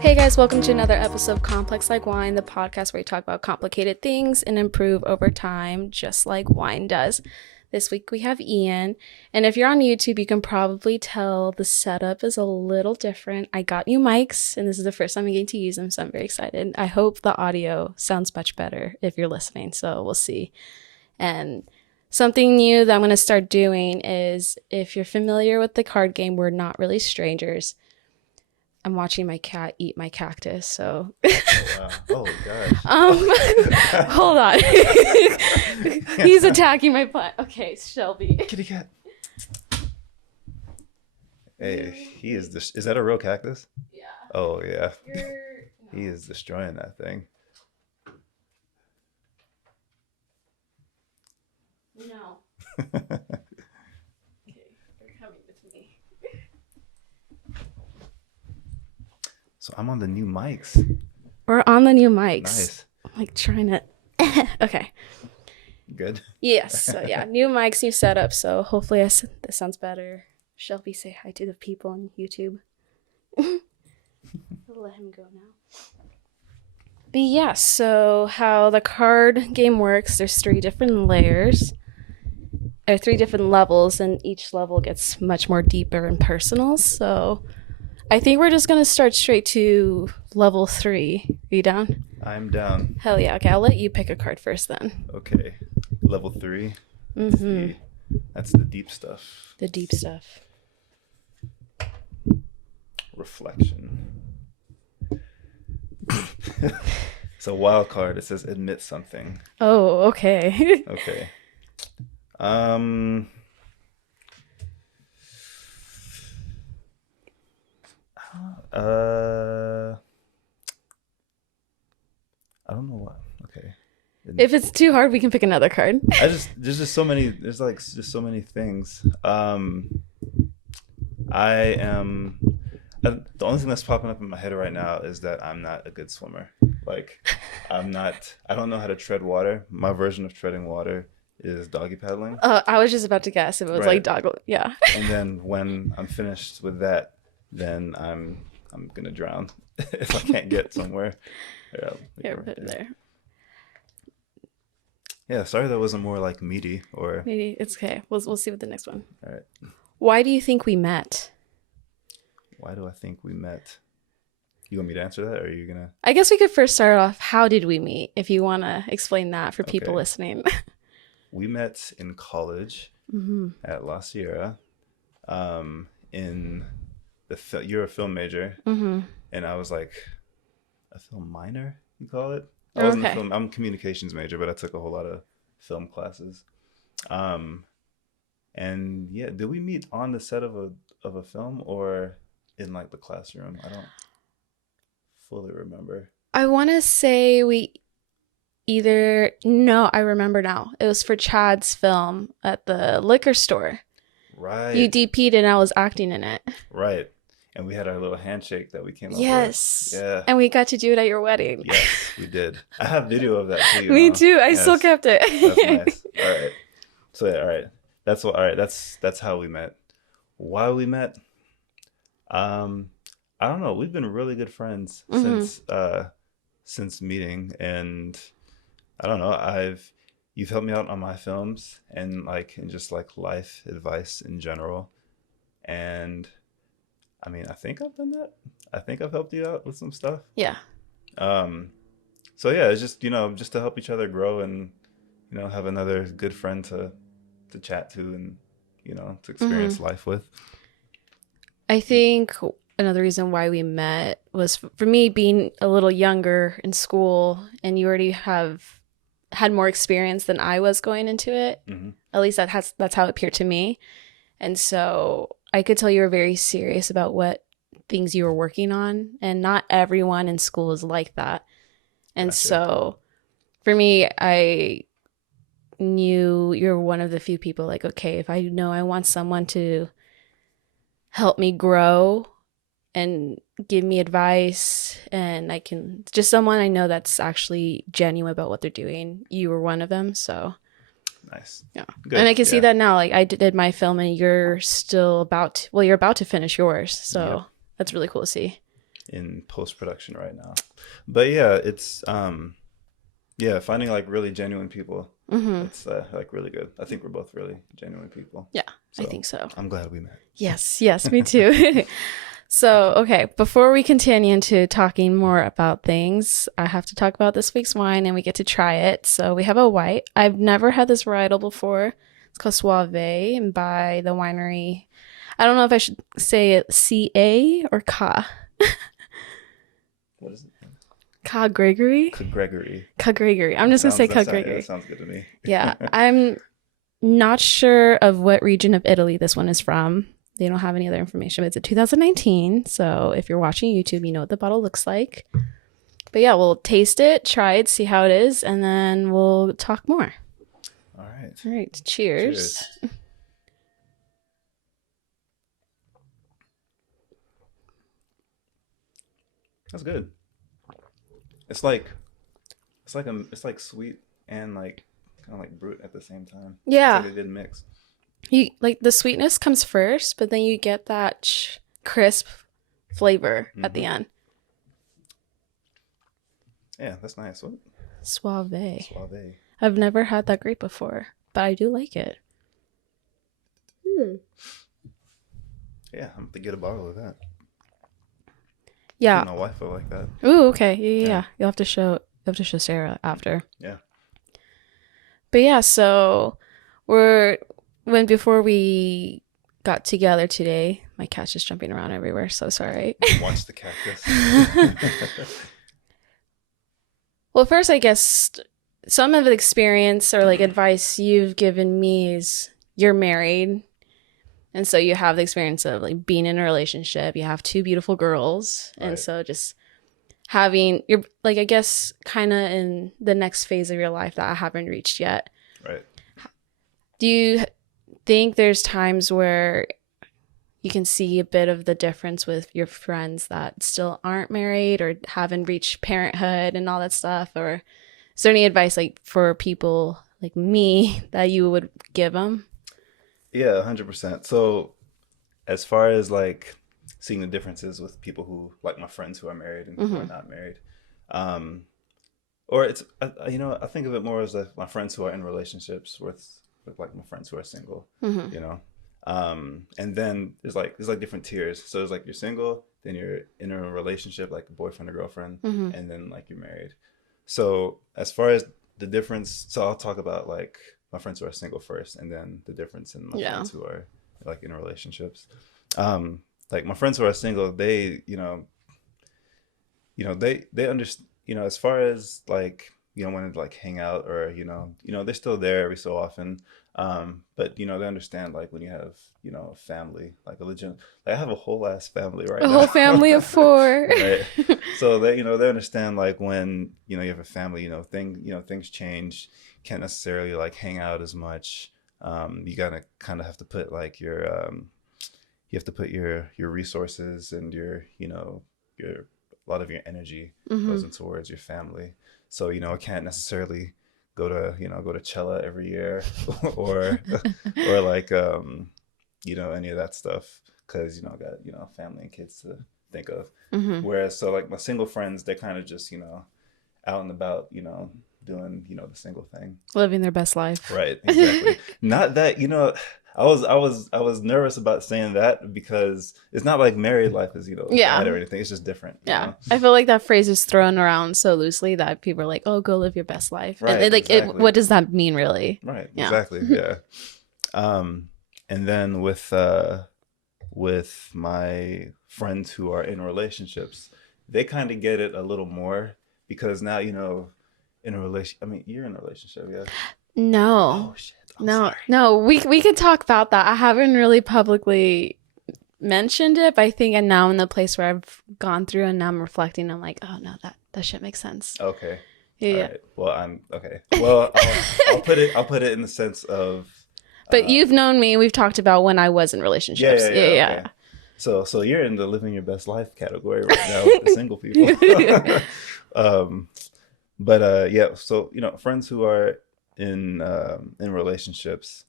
Hey guys, welcome to another episode of Complex Like Wine, the podcast where we talk about complicated things and improve over time, just like wine does. This week we have Ian, and if you're on YouTube, you can probably tell the setup is a little different. I got new mics, and this is the first time I'm getting to use them, so I'm very excited. I hope the audio sounds much better if you're listening, so we'll see. And something new that I'm going to start doing is, if you're familiar with the card game We're Not Really Strangers, I'm watching my cat eat my cactus, so. Oh, wow. Oh gosh. Hold on. He's attacking my plant. Okay, Shelby. Kitty cat. Hey, he is this. Is that a real cactus? Yeah. Oh yeah. No. He is destroying that thing. No. Okay, you're coming with me. So I'm on the new mics. We're on the new mics. Nice. I'm like trying to. Okay. Good. Yes. So yeah, new mics, new setup. So hopefully this sounds better. Shelby, say hi to the people on YouTube. I'll let him go now. But yeah, so how the card game works, there's 3 different layers. Or 3 different levels, and each level gets much more deeper and personal. So I think we're just going to start straight to level 3. Are you down? I'm down. Hell yeah. Okay, I'll let you pick a card first then. Okay. Level 3. Mm-hmm. That's the deep stuff. The deep stuff. Reflection. It's a wild card. It says admit something. Oh, okay. Okay. I don't know what. Okay. If it's too hard, we can pick another card. there's just so many. There's like just so many things. The only thing that's popping up in my head right now is that I'm not a good swimmer. Like, I don't know how to tread water. My version of treading water is doggy paddling. I was just about to guess if it was Right. like dog. Yeah. And then when I'm finished with that, then I'm gonna drown if I can't get somewhere. Here, put it there. Yeah, sorry that wasn't more like meaty or. Maybe it's okay. We'll see with the next one. All right. Why do you think we met? Why do I think we met? You want me to answer that, or are you gonna? I guess we could first start off. How did we meet? If you want to explain that for people Okay. listening. We met in college at La Sierra. In the you're a film major, and I was like a film minor. You call it? I wasn't a film. I'm a communications major, but I took a whole lot of film classes. And yeah, did we meet on the set of a film or in like the classroom? I don't fully remember. I want to say no, I remember now. It was for Chad's film at the liquor store. Right. You DP'd and I was acting in it. Right. And we had our little handshake that we came up Yes. with. Yeah. And we got to do it at your wedding. Yes, we did. I have video of that too. Me too. I still kept it. That's nice. All right. So yeah, all right. That's how we met. Why we met? I don't know. We've been really good friends since meeting, and I don't know. You've helped me out on my films and just life advice in general. And I mean, I think I've done that. I think I've helped you out with some stuff. Yeah. So yeah, it's just, just to help each other grow and, have another good friend to chat to and, to experience life with. I think another reason why we met was for me being a little younger in school, and you already had more experience than I was going into it. Mm-hmm. At least that's how it appeared to me. And so I could tell you were very serious about what things you were working on, and not everyone in school is like that. And Gotcha. So for me, I knew you're one of the few people like, okay, if I know I want someone to help me grow and give me advice, and I can just someone I know that's actually genuine about what they're doing, you were one of them. So Nice. Yeah. Good. And I can see that now. Like I did my film and you're still you're about to finish yours. So that's really cool to see. In post-production right now. But yeah, it's finding like really genuine people. It's like really good. I think we're both really genuine people. Yeah, so, I think so. I'm glad we met. Yes, me too. So, okay, before we continue into talking more about things, I have to talk about this week's wine and we get to try it. So we have a white. I've never had this varietal before. It's called Suave and by the winery. I don't know if I should say it C-A or Ka. What is it? Ka Gregory? Ka Gregory. Ka Gregory. I'm just going to say Ka Gregory. That sounds good to me. Yeah, I'm not sure of what region of Italy this one is from. They don't have any other information, but it's a 2019. So if you're watching YouTube, you know what the bottle looks like. But yeah, we'll taste it, try it, see how it is, and then we'll talk more. All right. All right. Cheers. That's good. It's like sweet and like kind of like brute at the same time. Yeah. It's like a good mix. You like the sweetness comes first, but then you get that crisp flavor at the end. Yeah, that's nice. What? Suave. Suave. I've never had that grape before, but I do like it. Yeah, I'm to get a bottle of that. Yeah. My wife will like that. Ooh, okay. Yeah. You'll have to show Sarah after. Yeah. But yeah, so before we got together today, my cat's just jumping around everywhere, so sorry. Watch the cactus. Well, first, I guess some of the experience or like advice you've given me is you're married. And so you have the experience of like being in a relationship. You have 2 beautiful girls. Right. And so just you're like, I guess, kind of in the next phase of your life that I haven't reached yet. Right. Do you think there's times where you can see a bit of the difference with your friends that still aren't married or haven't reached parenthood and all that stuff? Or is there any advice like for people like me that you would give them? Yeah, 100%. So as far as like seeing the differences with people who like my friends who are married and who are not married, or it's, I think of it more as like my friends who are in relationships with like my friends who are single, you know? And then there's like different tiers. So it's like you're single, then you're in a relationship, like a boyfriend or girlfriend, and then like you're married. So as far as the difference, so I'll talk about like my friends who are single first, and then the difference in my friends who are like in relationships. Like my friends who are single, they, they understand, as far as like, wanting to like hang out or, they're still there every so often. But they understand like when you have, a family, like a legit, like I have a whole ass family right now. A whole family of 4. Right. So they, they understand like when, you have a family, things change, can't necessarily like hang out as much. You gotta kind of have to put like your, you have to put your resources and your, a lot of your energy goes in towards your family. So, I can't necessarily go to Cella every year or like, any of that stuff. Cause, I got, family and kids to think of. Whereas, so like my single friends, they're kind of just, out and about, doing, the single thing. Living their best life. Right. Exactly. Not that, I was nervous about saying that because it's not like married life is, bad or anything. It's just different. You know? I feel like that phrase is thrown around so loosely that people are like, oh, go live your best life. Right, and like, exactly. what does that mean really? Right. Yeah. Exactly. Yeah. And then with my friends who are in relationships, they kind of get it a little more because now, in a relation, I mean, you're in a relationship, yeah? No. Oh, shit. No, we could talk about that. I haven't really publicly mentioned it, but I think I'm now in the place where I've gone through and now I'm reflecting. I'm like, oh no, that shit makes sense. Okay. Yeah. Right. Well, I'm okay. Well, I'll put it in the sense of. But you've known me. We've talked about when I was in relationships. Yeah. Okay. So you're in the living your best life category right now with the single people. But yeah, so friends who are in relationships,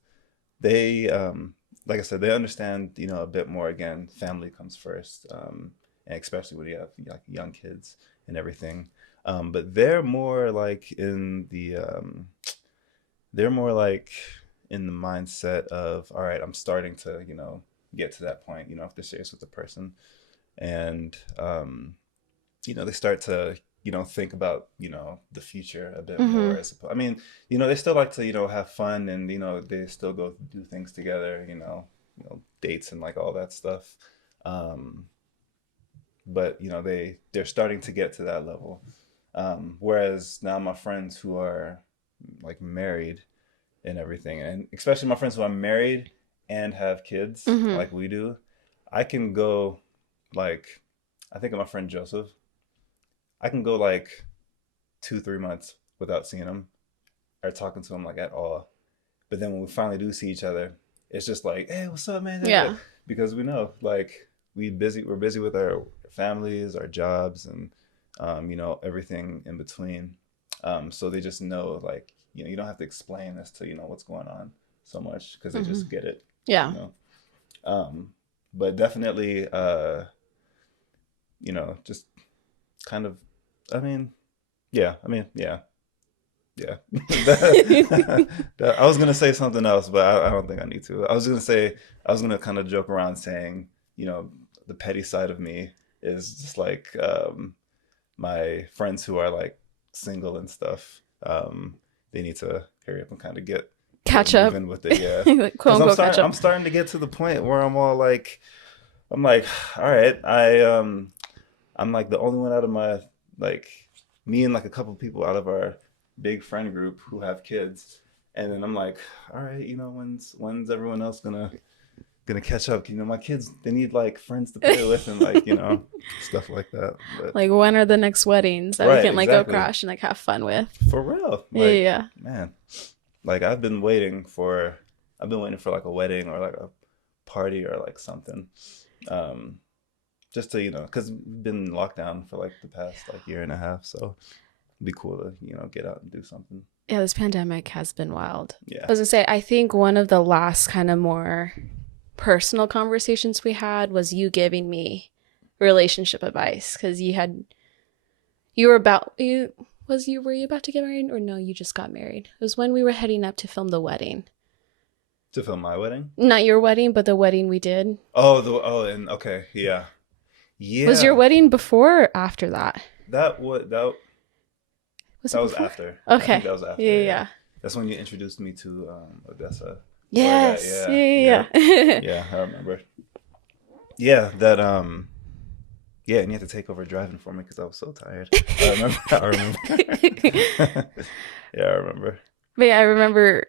they like I said, they understand, a bit more. Again, family comes first, and especially when you have like young kids and everything. But they're more like in the mindset of, all right, I'm starting to, get to that point, if they're serious with the person. And they start to, think about, the future a bit more. Mm-hmm. I mean, they still like to, have fun, and, they still go do things together, dates and like all that stuff. Um, but, they're starting to get to that level. Whereas now my friends who are like married and everything, and especially my friends who are married and have kids Mm-hmm. like we do, I can go like, I think of my friend Joseph. I can go like 2, 3 months without seeing him or talking to him like at all. But then when we finally do see each other, it's just like, hey, what's up, man? Yeah. Because we know like we're busy with our families, our jobs, and everything in between. So they just know like, you don't have to explain as to what's going on so much, because they Mm-hmm. just get it. Yeah. You know. But definitely, just kind of, I mean, yeah, yeah. Yeah. I was gonna say something else, but I don't think I need to. I was gonna kind of joke around saying, the petty side of me is just like, my friends who are like single and stuff. They need to hurry up and kind of get Catch up. moving with it, yeah. Like, quote Because unquote catch I'm up. starting to get to the point where I'm like, all right, I'm like the only one out of my, like, me and like a couple people out of our big friend group who have kids, and then I'm like, all right, when's everyone else gonna catch up? My kids, they need like friends to play with, and like, stuff like that. But Like, when are the next weddings that we right, can like go exactly, crash and like have fun with? for real. Yeah, Like, yeah. man, like I've been waiting for like a wedding or like a party or like something. Um, just to, because we've been locked down for like the past like year and a half, so it'd be cool to, get out and do something. Yeah, this pandemic has been wild. I Yeah. was gonna say, I think one of the last kind of more personal conversations we had was you giving me relationship advice because you were about you were you about to get married, or no, you just got married? It was when we were heading up to film the wedding. To film my wedding? Not your wedding, but the wedding we did. And okay, yeah. Was your Yeah. wedding before or after that? That would Was that it was before? after. I think Okay. that was after, Yeah, yeah. yeah. That's when you introduced me to Odessa. Or that, Yes. yeah, Yeah, yeah. yeah, yeah. Yeah, I remember. Yeah, that yeah, and you had to take over driving for me because I was so tired. I remember. I remember. Yeah, I remember. But yeah, I remember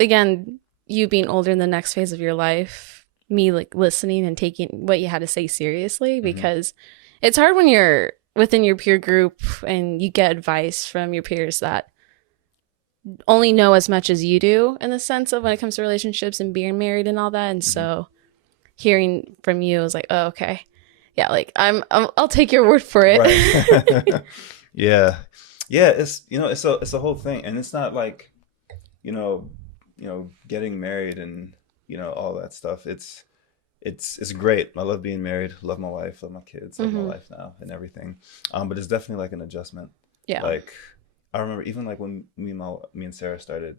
again you being older in the next phase of your life, me like listening and taking what you had to say seriously Hmm. because it's hard when you're within your peer group and you get advice from your peers that only know as much as you do in the sense of when it comes to relationships and being married and all that. And Hmm. so hearing from you was like, oh, okay. Yeah, like I'll take your word for it. Right. Yeah. Yeah, it's a whole thing, and it's not like, you know, getting married and, all that stuff. It's great. I love being married, love my wife, love my kids, love my Hmm. life now and everything. But it's definitely like an adjustment. Yeah. Like, I remember even like when me and Sarah started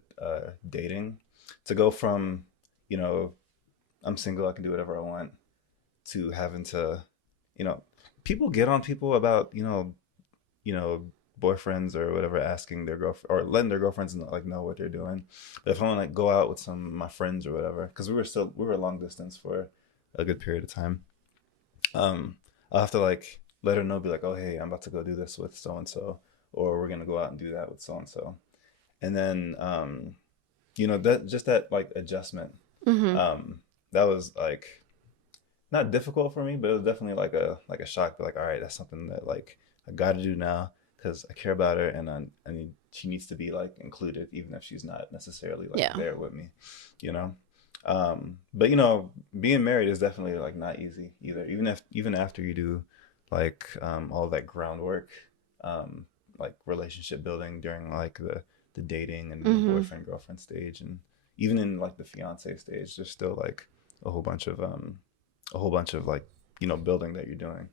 dating, to go from, you know, I'm single, I can do whatever I want, to having to, you know, people get on people about, you know, boyfriends or whatever, asking their girlfriend or letting their girlfriends like know what they're doing. But if I want to like go out with some of my friends or whatever, because we were long distance for a good period of time, um, I'll have to like let her know, be like, oh hey, I'm about to go do this with so and so, or we're gonna go out and do that with so and so, and then that just that like adjustment, Hmm. that was like not difficult for me, but it was definitely like a shock. But like, all right, that's something that like I got to do now because I care about her, and I need she needs to be like included, even if she's not necessarily like Yeah. there with me, you know. But being married is definitely like not easy either. Even after you do like all that groundwork, like relationship building during like the dating and the boyfriend girlfriend stage, and even in like the fiance stage, there's still like a whole bunch of like, you know, building that you're doing.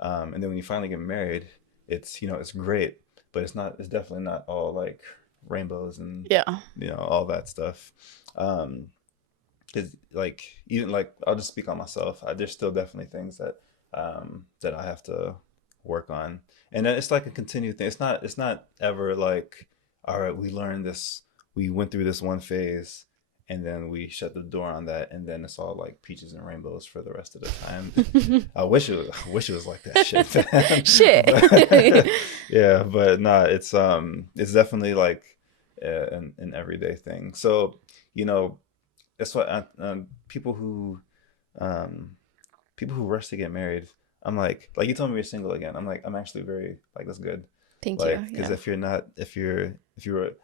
And then when you finally get married, it's, you know, it's great, but it's definitely not all like rainbows and, you know, all that stuff. Cause like, even like, I'll just speak on myself. There's still definitely things that, that I have to work on. And then it's like a continued thing. It's not ever like, all right, we went through this one phase and then we shut the door on that, and then it's all like peaches and rainbows for the rest of the time. I wish it was like that shit. Shit. But, yeah, but nah, it's definitely like an everyday thing. So, you know, that's what people who rush to get married. I'm like you told me you're single again. I'm like, I'm actually very like, that's good. Thank like, you. Because if you're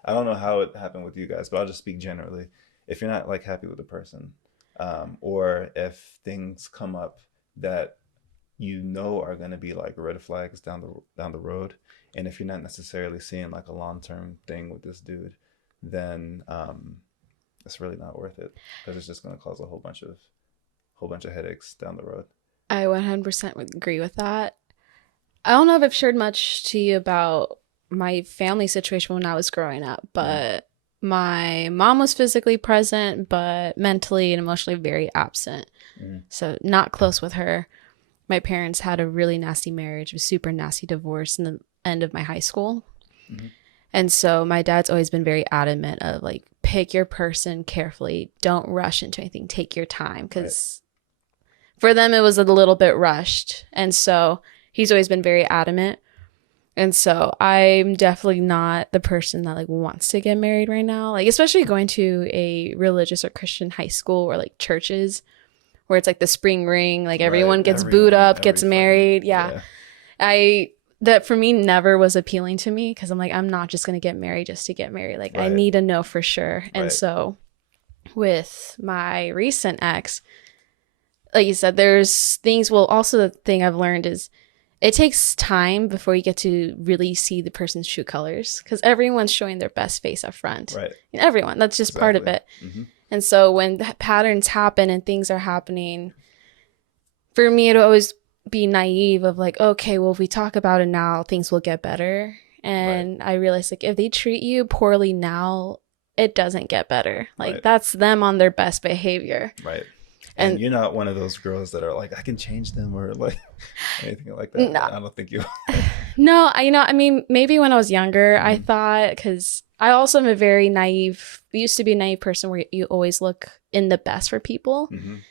I don't know how it happened with you guys, but I'll just speak generally. If you're not like happy with the person, or if things come up that you know are going to be like red flags down the road, and if you're not necessarily seeing like a long-term thing with this dude, then it's really not worth it, because it's just going to cause a whole bunch of headaches down the road. I 100% agree with that. I don't know if I've shared much to you about my family situation when I was growing up, but my mom was physically present, but mentally and emotionally very absent. So not close with her. My parents had a really nasty marriage, a super nasty divorce in the end of my high school. And so my dad's always been very adamant of like, pick your person carefully. Don't rush into anything. Take your time. Because for them, it was a little bit rushed. And so he's always been very adamant. And so I'm definitely not the person that like wants to get married right now. Like, especially going to a religious or Christian high school or like churches where it's like the spring ring, like everyone gets booed up, gets married. That for me never was appealing to me, because I'm like, I'm not just going to get married just to get married. Like I need to know for sure. And so with my recent ex, like you said, there's things, well, also the thing I've learned is it takes time before you get to really see the person's true colors, because everyone's showing their best face up front. Right. Everyone. That's just part of it. And so when the patterns happen and things are happening, for me, it'll always be naive of like, okay, well, if we talk about it now, things will get better. And I realized like, if they treat you poorly now, it doesn't get better. Like that's them on their best behavior. Right. And you're not one of those girls that are like, I can change them or like anything like that. No. I don't think you are. No, I mean, maybe when I was younger, I thought, because I also am a very used to be a naive person where you always look in the best for people.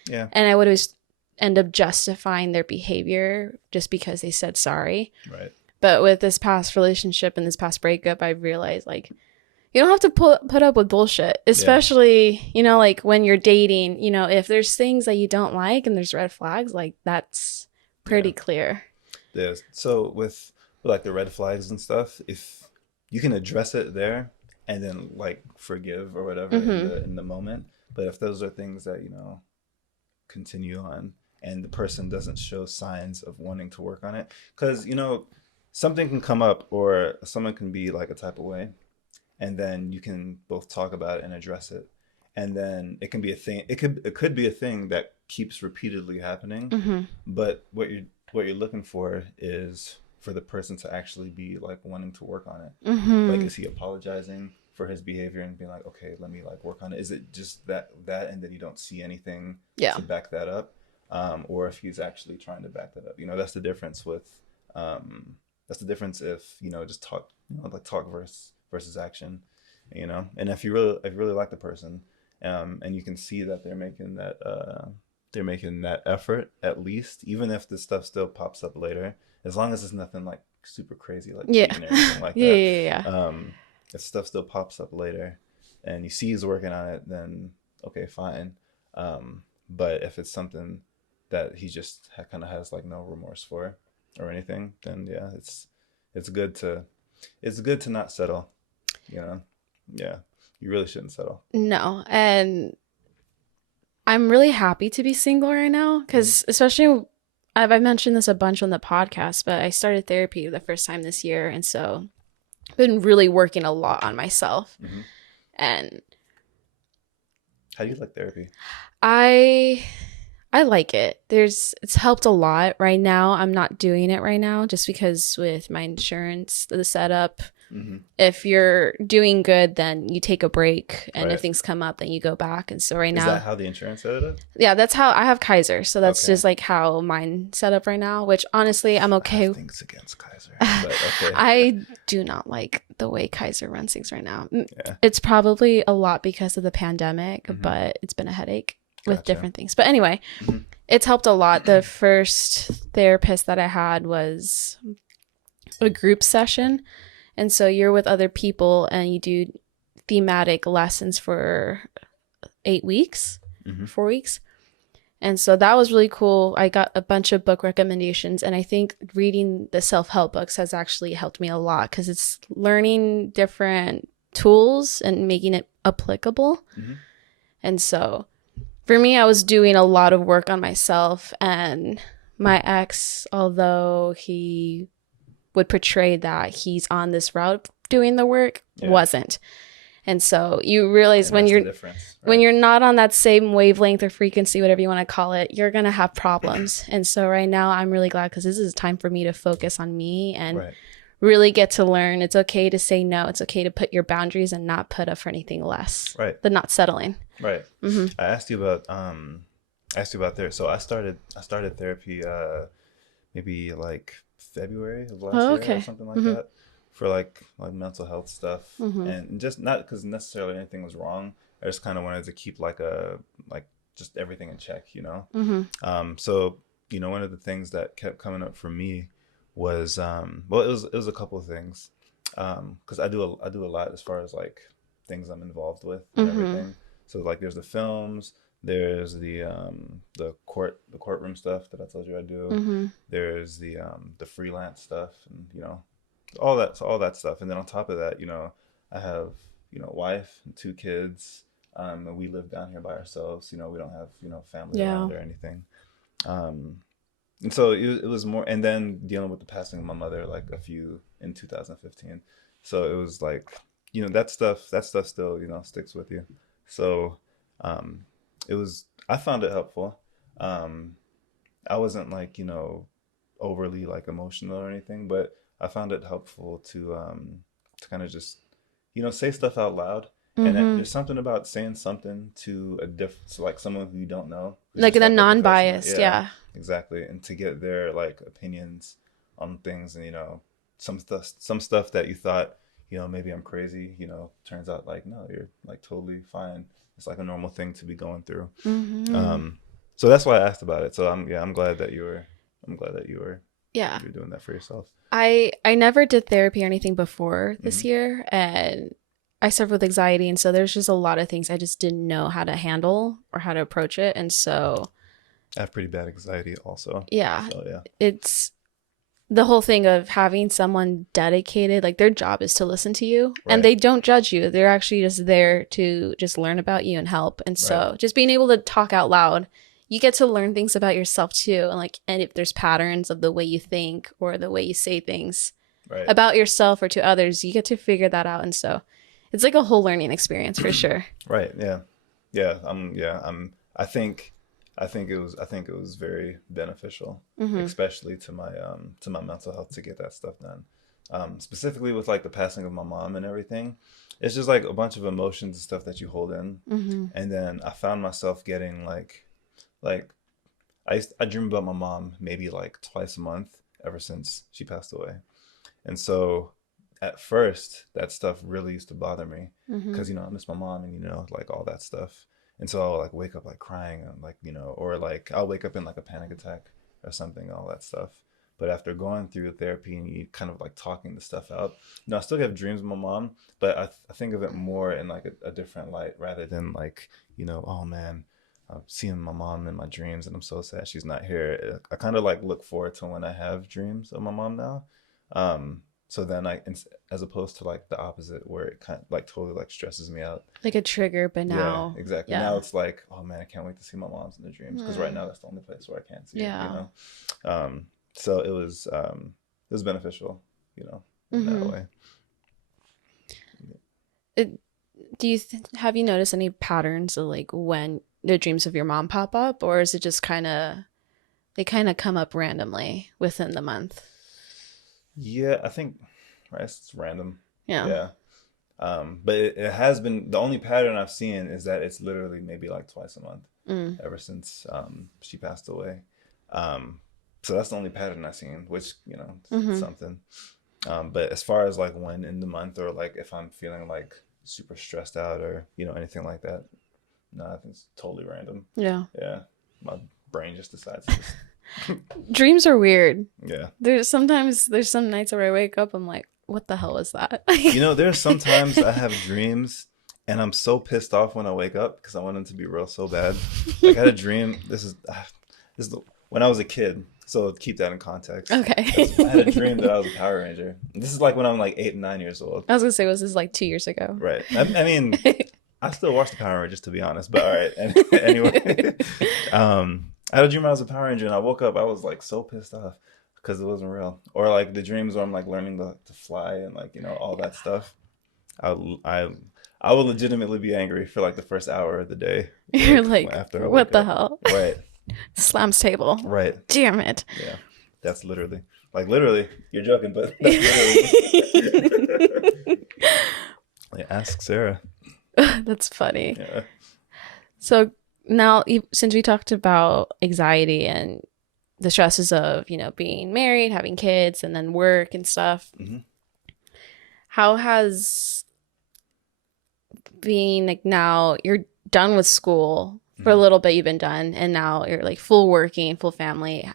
Yeah. And I would always end up justifying their behavior just because they said sorry. Right. But with this past relationship and this past breakup, I realized like, you don't have to put up with bullshit, especially, you know, like when you're dating, you know, if there's things that you don't like and there's red flags, like that's pretty clear. Yeah. So with like the red flags and stuff, if you can address it there and then like forgive or whatever in the moment. But if those are things that, you know, continue on and the person doesn't show signs of wanting to work on it, because, you know, something can come up or someone can be like a type of way. And then you can both talk about it and address it. And then it can be a thing. It could be a thing that keeps repeatedly happening. But what you're looking for is for the person to actually be like wanting to work on it. Like, is he apologizing for his behavior and being like, okay, let me like work on it? Is it just that and then you don't see anything to back that up? Or if he's actually trying to back that up. You know, that's the difference with if, you know, just talk, you know, like talk versus action, you know. And if you really like the person, and you can see that they're making that effort, at least, even if the stuff still pops up later, as long as it's nothing like super crazy like cheating or anything like that. If stuff still pops up later and you see he's working on it, then okay, fine. But if it's something that he just kind of has like no remorse for or anything, then yeah, it's good to not settle. You know, yeah, you really shouldn't settle. No, and I'm really happy to be single right now, because especially I've mentioned this a bunch on the podcast, but I started therapy the first time this year, and so been really working a lot on myself. Mm-hmm. And How do you like therapy? I like it. It's helped a lot. Right now, I'm not doing it right now just because with my insurance, the setup, Mm-hmm. if you're doing good, then you take a break. And Right. if things come up, then you go back. And so right Is now, that how the insurance set it up? yeah, that's how I have Kaiser. So that's Okay. just like how mine set up right now, which honestly, I'm I okay. have things against Kaiser, but okay. I do not like the way Kaiser runs things right now. Yeah. It's probably a lot because of the pandemic, Mhm. but it's been a headache with Gotcha. different things. But anyway, Mhm. it's helped a lot. The first therapist that I had was a group session. And so you're with other people and you do thematic lessons for 8 weeks, Mhm. 4 weeks. And so that was really cool. I got a bunch of book recommendations. And I think reading the self-help books has actually helped me a lot because it's learning different tools and making it applicable. Mhm. And so for me, I was doing a lot of work on myself. And my ex, although he would portray that he's on this route doing the work, Yeah. wasn't. And so you realize And when that's you're the difference, when right? you're not on that same wavelength or frequency, whatever you want to call it, you're gonna have problems. And so right now I'm really glad because this is time for me to focus on me and Right. really get to learn. It's okay to say no. It's okay to put your boundaries and not put up for anything less. Right. Than not settling. Right. hmm I asked you about therapy. So I started therapy maybe like February of last Oh, year okay. or something like that for like mental health stuff, Mhm. and just not because necessarily anything was wrong. I just kind of wanted to keep like just everything in check, you know. So one of the things that kept coming up for me was well, it was a couple of things, because I do a lot as far as like things I'm involved with and everything. So like there's the films, there's the courtroom stuff that I told you I do. There's the freelance stuff, and all that stuff. And then on top of that, I have wife and 2 kids. And we live down here by ourselves. We don't have family Yeah. around or anything. And so it was more, and then dealing with the passing of my mother like in 2015. So it was like that stuff still sticks with you. So it was I found it helpful. I wasn't like overly like emotional or anything, but I found it helpful to kind of just say stuff out loud. And there's something about saying something to like someone who you don't know, who's Like just the like a professional. non-biased, yeah. Exactly, and to get their like opinions on things, and some stuff that you thought maybe I'm crazy, turns out like no, you're like totally fine. It's like a normal thing to be going through. So that's why I asked about it. So I'm glad that you were Yeah. you're doing that for yourself. I never did therapy or anything before this year, and I suffer with anxiety, and so there's just a lot of things I just didn't know how to handle or how to approach it. And so I have pretty bad anxiety also. yeah, So yeah. it's the whole thing of having someone dedicated, like their job is to listen to you, and they don't judge you. They're actually just there to just learn about you and help. And so just being able to talk out loud, you get to learn things about yourself too. And if there's patterns of the way you think or the way you say things about yourself or to others, you get to figure that out. And so it's like a whole learning experience for sure. Right. Yeah. Yeah. I think it was very beneficial, especially to my mental health, to get that stuff done. Specifically with like the passing of my mom and everything. It's just like a bunch of emotions and stuff that you hold in. And then I found myself getting like I dream about my mom maybe like twice a month ever since she passed away. And so at first that stuff really used to bother me because I miss my mom and like all that stuff. And so I'll like wake up like crying and like or like I'll wake up in like a panic attack or something, all that stuff. But after going through therapy and you kind of like talking the stuff out, I still have dreams of my mom, but I think of it more in like a different light rather than like oh man, I'm seeing my mom in my dreams and I'm so sad she's not here. I kind of like look forward to when I have dreams of my mom now. So then as opposed to like the opposite where it kind of like totally like stresses me out. Like a trigger, but now. Yeah, exactly. Yeah. Now it's like, oh man, I can't wait to see my mom's in the dreams because right now that's the only place where I can't see it, So it was beneficial, in that way. Have you noticed any patterns of like when the dreams of your mom pop up, or is it just they kind of come up randomly within the month? Yeah, I think right, it's random. Yeah. Yeah. But it has been the only pattern I've seen is that it's literally maybe like twice a month Mm. ever since she passed away. Um, so that's the only pattern I've seen, which, it's Mm-hmm. something. But as far as like when in the month or like if I'm feeling like super stressed out or, anything like that, no, I think it's totally random. Yeah. Yeah. My brain just decides to just, Dreams are weird. yeah. There's some nights where I wake up, I'm like, what the hell is that? There's sometimes I have dreams and I'm so pissed off when I wake up because I want them to be real so bad. Like I had a dream. When I was a kid. So keep that in context. Okay. I had a dream that I was a Power Ranger. This is like when I'm like 8 and 9 years old. I was gonna say, was this like 2 years ago? Right. I mean, I still watch the Power Rangers to be honest, but all right. Anyway, I had a dream I was a Power Ranger and I woke up. I was like so pissed off because it wasn't real. Or like the dreams where I'm like learning to fly and like all that stuff. I I I would legitimately be angry for like the first hour of the day. You're like, After I what wake the up. hell? Right. Slams table. Right. Damn it. Yeah. That's literally you're joking, but that's literally. Yeah, ask Sarah. That's funny. Yeah. So now, since we talked about anxiety and the stresses of, being married, having kids, and then work and stuff, Mhm. how has being like now you're done with school for a Mhm. little bit, you've been done, and now you're like full working, full family.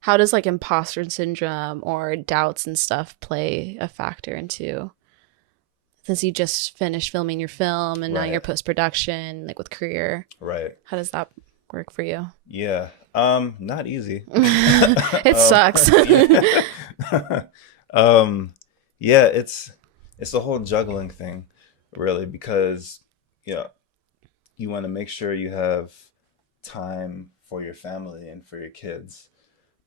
How does like imposter syndrome or doubts and stuff play a factor into, since you just finished filming your film and now you're Right. post-production, like with career? Right. How does that work for you? Yeah. Not easy. It sucks. Yeah. Yeah, it's the whole juggling thing, really, because yeah, you want to make sure you have time for your family and for your kids,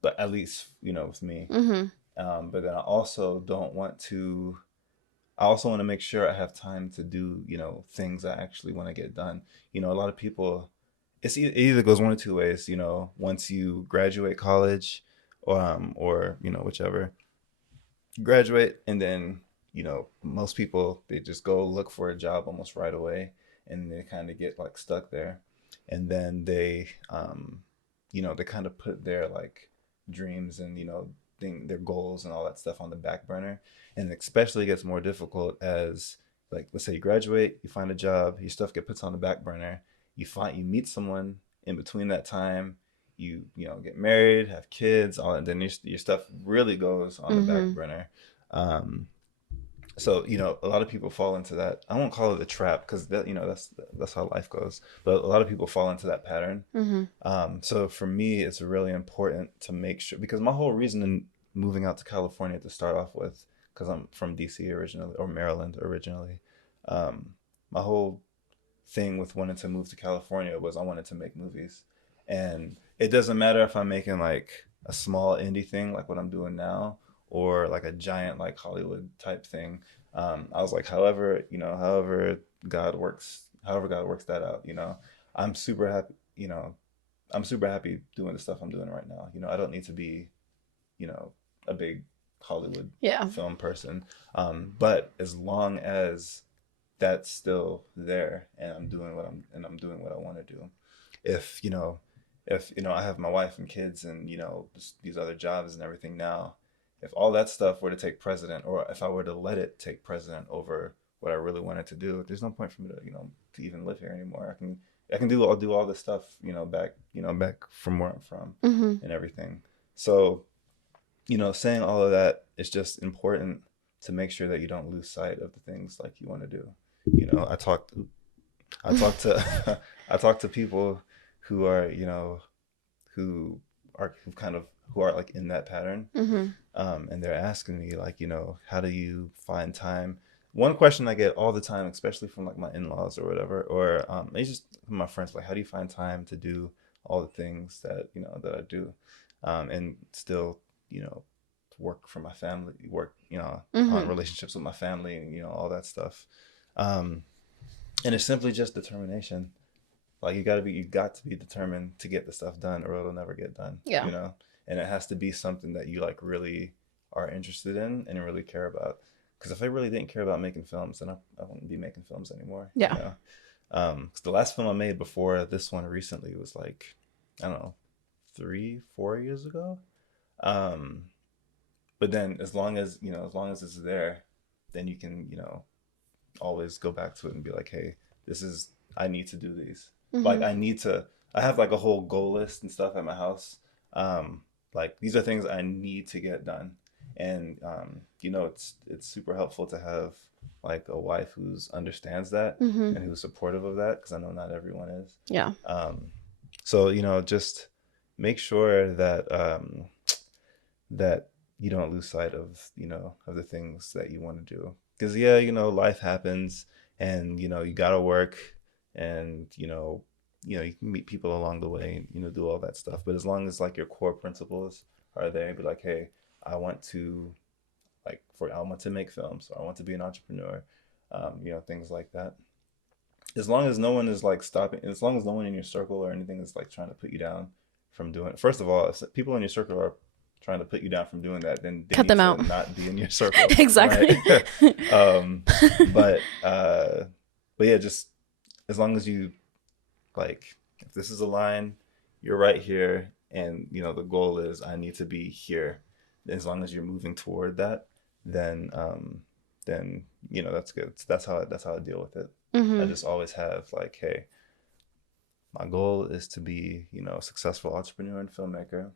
but at least, with me. Hmm. But then I also want to make sure I have time to do, things I actually want to get done. A lot of people, it either goes one of two ways, once you graduate college, or, whichever, graduate and then, most people, they just go look for a job almost right away and they kind of get like stuck there. And then they kind of put their like dreams and, their goals and all that stuff on the back burner. And it especially gets more difficult as like, let's say you graduate, you find a job, your stuff get put on the back burner, you meet someone in between that time, get married, have kids, all that, then your stuff really goes on the back Hmm. burner. Um, so a lot of people fall into that. I won't call it a trap because that's how life goes. But a lot of people fall into that pattern. Hmm. So for me, it's really important to make sure, because my whole reason in moving out to California to start off with, because I'm from DC originally, or Maryland originally, um, my whole thing with wanting to move to California was I wanted to make movies. And it doesn't matter if I'm making like a small indie thing like what I'm doing now or like a giant like Hollywood type thing. I was like, however God works that out, I'm super happy, I'm super happy doing the stuff I'm doing right now. I don't need to be, a big Hollywood Yeah. film person. But as long as that's still there and I'm doing what I want to do. If, I have my wife and kids and, these other jobs and everything now, if all that stuff were to take precedent or if I were to let it take precedent over what I really wanted to do, there's no point for me to, to even live here anymore. I'll do all this stuff, back from where I'm from Hmm. and everything. So, saying all of that, it's just important to make sure that you don't lose sight of the things like you want to do. I talk to I talk to people who are, who are like in that pattern. Hmm. And they're asking me like, how do you find time? One question I get all the time, especially from like my in-laws or whatever, or it's just from my friends, like, how do you find time to do all the things that, that I do, and still, work for my family, work, on Hmm. relationships with my family and, all that stuff. Um, and it's simply just determination. Like you got to be determined to get the stuff done, or it'll never get done. Yeah. You know, and it has to be something that you like really are interested in and really care about. Because if I really didn't care about making films, then I wouldn't be making films anymore. Yeah. You know, 'cause the last film I made before this one recently was like, I don't know, 3, 4 years ago. Um, but then as long as it's there, then you can, always go back to it and be like, hey, I need to do these. Like I have like a whole goal list and stuff at my house. Like these are things I need to get done. And, it's super helpful to have like a wife who's understands that and who's supportive of that. Cause I know not everyone is. Yeah. So, just make sure that you don't lose sight of, of the things that you want to do. Because life happens, and you gotta work, and you can meet people along the way, and do all that stuff. But as long as like your core principles are there, and be like, hey, I want to I want to make films, or I want to be an entrepreneur, things like that. As long as no one is like stopping, as long as no one in your circle or anything is like trying to put you down from doing it. First of all, if people in your circle are trying to put you down from doing that, then they cut need them to out. not be in your circle. Exactly. Right? But yeah, just as long as you like, if this is a line, you're right here, and the goal is I need to be here. As long as you're moving toward that, then that's good. That's how I deal with it. I just always have like, hey, my goal is to be a successful entrepreneur and filmmaker.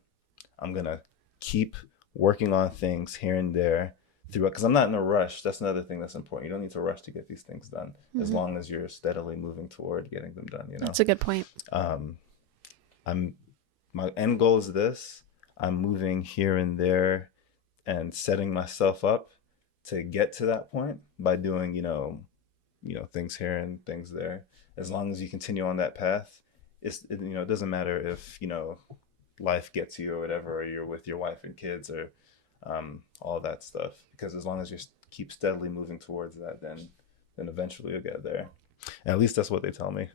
I'm gonna keep working on things here and there throughout, because I'm not in a rush. That's another thing that's important. You don't need to rush to get these things done, as long as you're steadily moving toward getting them done. That's a good point. My end goal is this. I'm moving here and there and setting myself up to get to that point by doing things here and things there. As long as you continue on that path, it doesn't matter if life gets you or whatever, or you're with your wife and kids, or all that stuff. Because as long as you keep steadily moving towards that, then eventually you'll get there. And at least that's what they tell me.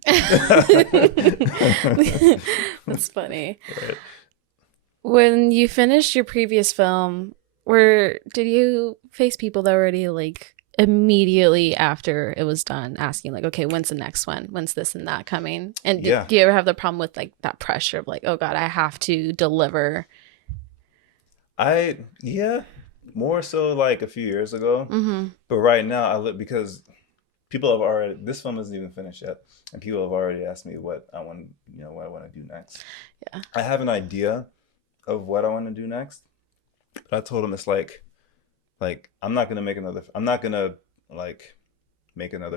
That's funny. Right. When you finished your previous film, did you face people that were already like immediately after it was done asking like, okay, when's the next one? When's this and that coming? And do you ever have the problem with like that pressure of like, oh God, I have to deliver? More so like a few years ago. But right now because people have already, this film isn't even finished yet, and people have already asked me what I want to do next. Yeah. I have an idea of what I want to do next, but I told them it's like I'm not gonna make another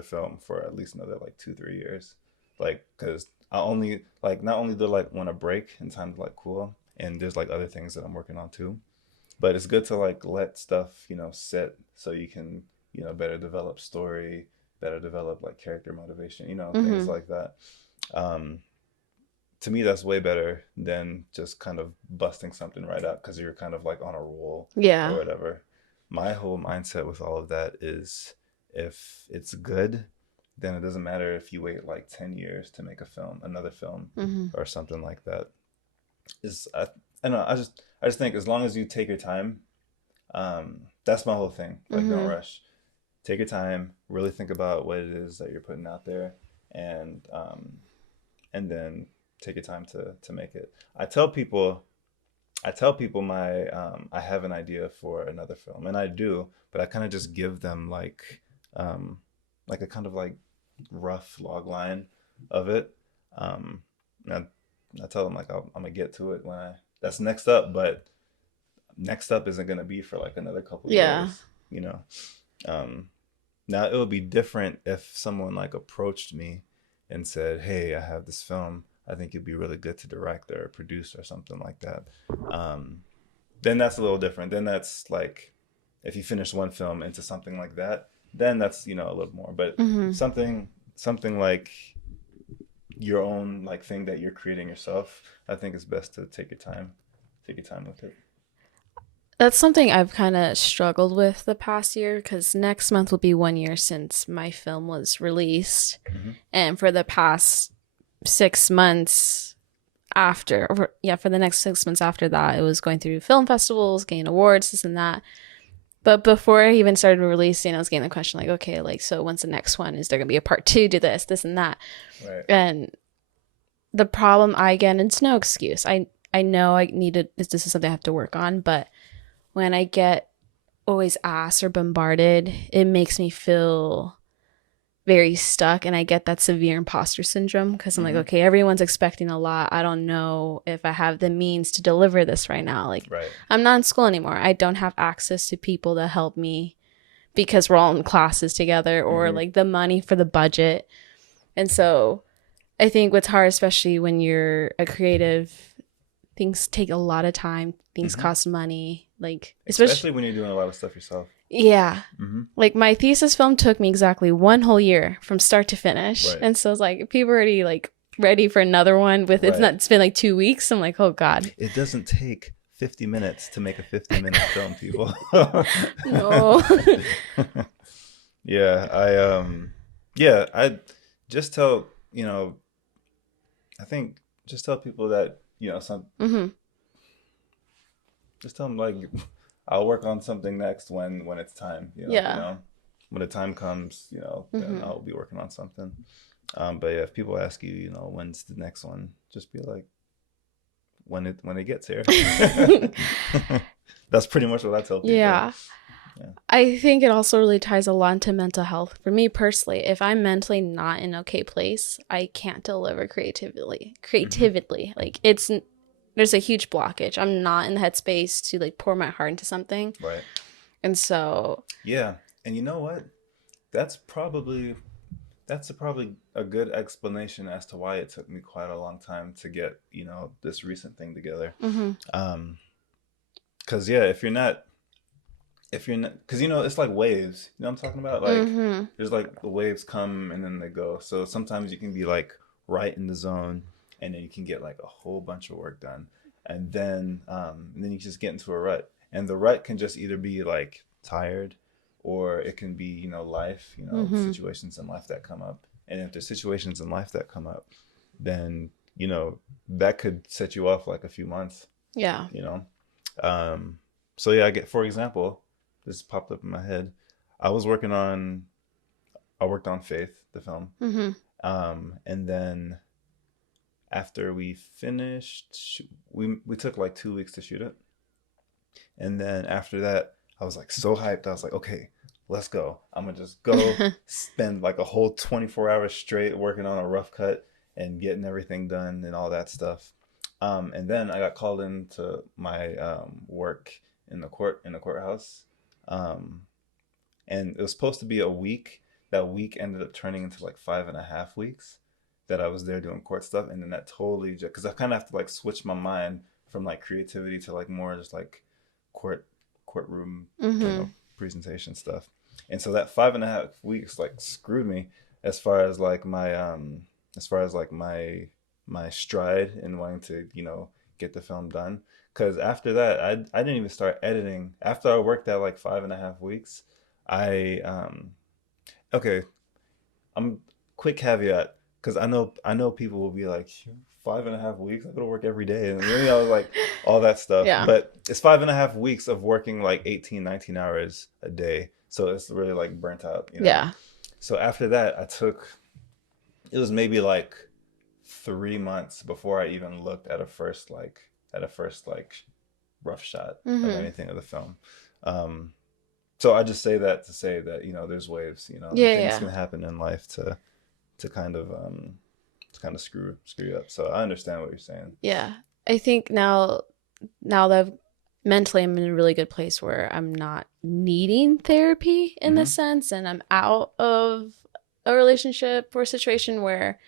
film for at least another like 2-3 years, like, because I only like, not only do I like want a break and time to like cool, and there's like other things that I'm working on too, but it's good to like let stuff sit, so you can better develop story, better develop like character motivation, things like that. To me, that's way better than just kind of busting something right out because you're kind of like on a roll, Yeah, or whatever. My whole mindset with all of that is, if it's good, then it doesn't matter if you wait like 10 years to make another film, or something like that. I don't know, I just think as long as you take your time, that's my whole thing. Like, don't rush. Take your time, really think about what it is that you're putting out there, and then take your time to make it. I tell people my I have an idea for another film, and I do, but I kind of just give them like a kind of like rough log line of it. And I tell them like I'm gonna get to it when that's next up, but next up isn't gonna be for like another couple years, Now it would be different if someone like approached me and said, hey, I have this film, I think it'd be really good to direct or produce or something like that. Then that's a little different. Then that's like, if you finish one film into something like that, then that's a little more. But something like your own like thing that you're creating yourself, I think it's best to take your time with it. That's something I've kind of struggled with the past year because next month will be 1 year since my film was released. Mm-hmm. And for the past 6 months for the next 6 months after that, it was going through film festivals, getting awards, this and that. But before I even started releasing, I was getting the question like, okay, like, so when's the next one? Is there going to be a part 2 to this and that? Right. And the problem I get, and it's no excuse. I know this is something I have to work on, but when I get always asked or bombarded, it makes me feel very stuck, and I get that severe imposter syndrome because I'm like, okay, everyone's expecting a lot. I don't know if I have the means to deliver this right now. Like, Right. I'm not in school anymore. I don't have access to people to help me because we're all in classes together, or like the money for the budget. And so I think what's hard, especially when you're a creative, things take a lot of time. Things cost money. Like, especially when you're doing a lot of stuff yourself. Yeah. Like, my thesis film took me exactly 1 whole year from start to finish. Right. And so it's like, people are already like ready for another one with it's been like 2 weeks. I'm like, oh God. It doesn't take 50 minutes to make a 50-minute film, people. No. I just tell, I think just tell people that, just tell them like, I'll work on something next when it's time, when the time comes, then I'll be working on something. But yeah, if people ask you, when's the next one, just be like, when it gets here. That's pretty much what I tell people. Yeah. I think it also really ties a lot into mental health. For me personally, if I'm mentally not in an okay place, I can't deliver creatively. Like, there's a huge blockage. I'm not in the headspace to like pour my heart into something. Right. And so. Yeah. And you know what? That's probably a good explanation as to why it took me quite a long time to get, this recent thing together. Cause if you're not, cause it's like waves, you know what I'm talking about? Like there's like the waves come and then they go. So sometimes you can be like right in the zone and then you can get like a whole bunch of work done. And then you just get into a rut, and the rut can just either be like tired, or it can be, life, situations in life that come up. And if there's situations in life that come up, then, that could set you off like a few months. Yeah. So yeah, for example, this popped up in my head. I worked on Faith, the film. And then after we finished, we took like 2 weeks to shoot it. And then after that, I was like so hyped. I was like, okay, let's go. I'm gonna just go spend like a whole 24 hours straight working on a rough cut and getting everything done and all that stuff. And then I got called into my work in the courthouse. And it was supposed to be a week. That week ended up turning into like 5.5 weeks that I was there doing court stuff. And then that totally, because I kind of have to like switch my mind from like creativity to like more just like courtroom presentation stuff. And so that 5.5 weeks like screwed me as far as like my my stride in wanting to get the film done. Because after that, I didn't even start editing. After I worked that like 5.5 weeks, quick caveat, because I know people will be like, 5.5 weeks, I go to work every day, and like all that stuff. Yeah. But it's 5.5 weeks of working like 18, 19 hours a day, so it's really like burnt out. Yeah. So after that, it was maybe like 3 months before I even looked at a first rough shot of anything of the film. So I just say that to say that there's waves. Things can happen in life to kind of screw you up. So I understand what you're saying. Yeah, I think now that mentally I'm in a really good place where I'm not needing therapy in this sense, and I'm out of a relationship or a situation where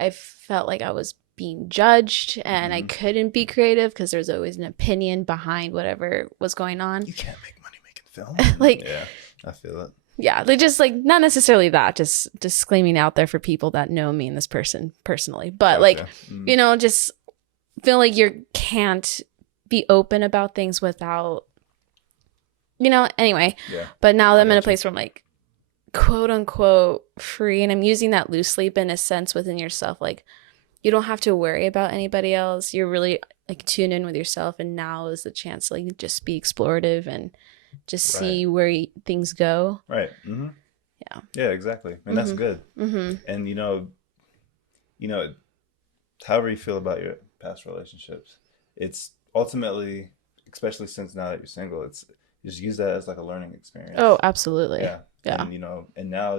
I felt like I was being judged and I couldn't be creative because there's always an opinion behind whatever was going on. You can't make money making film. Like, yeah, I feel it. Yeah, they just like not necessarily that, just disclaiming out there for people that know me and this person personally, but like just feel like you can't be open about things without anyway. Yeah. But now that I'm in a Gotcha. place where I'm like, quote unquote, free, and I'm using that loosely, but in a sense within yourself, like, you don't have to worry about anybody else. You're really like tuned in with yourself, and now is the chance to like just be explorative and just Right. see where things go. Right. Mm-hmm. Yeah. Yeah, exactly. And that's good. And you know, however you feel about your past relationships, it's ultimately, especially since now that you're single, it's just use that as like a learning experience. Oh, absolutely. Yeah. Yeah. And now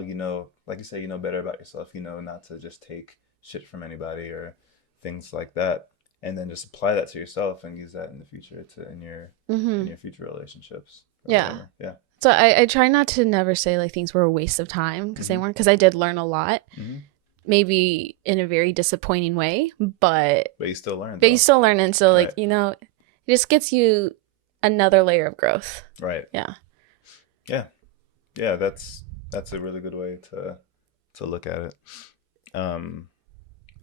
like you say, better about yourself, not to just take shit from anybody or things like that. And then just apply that to yourself and use that in the future in your future relationships or Yeah. whatever. Yeah. So I try not to never say like things were a waste of time because they weren't, because I did learn a lot, maybe in a very disappointing way, but you still learn you though. still learn. And so like, Right. it just gets you another layer of growth. Right. Yeah. Yeah. Yeah. That's a really good way to look at it. Um,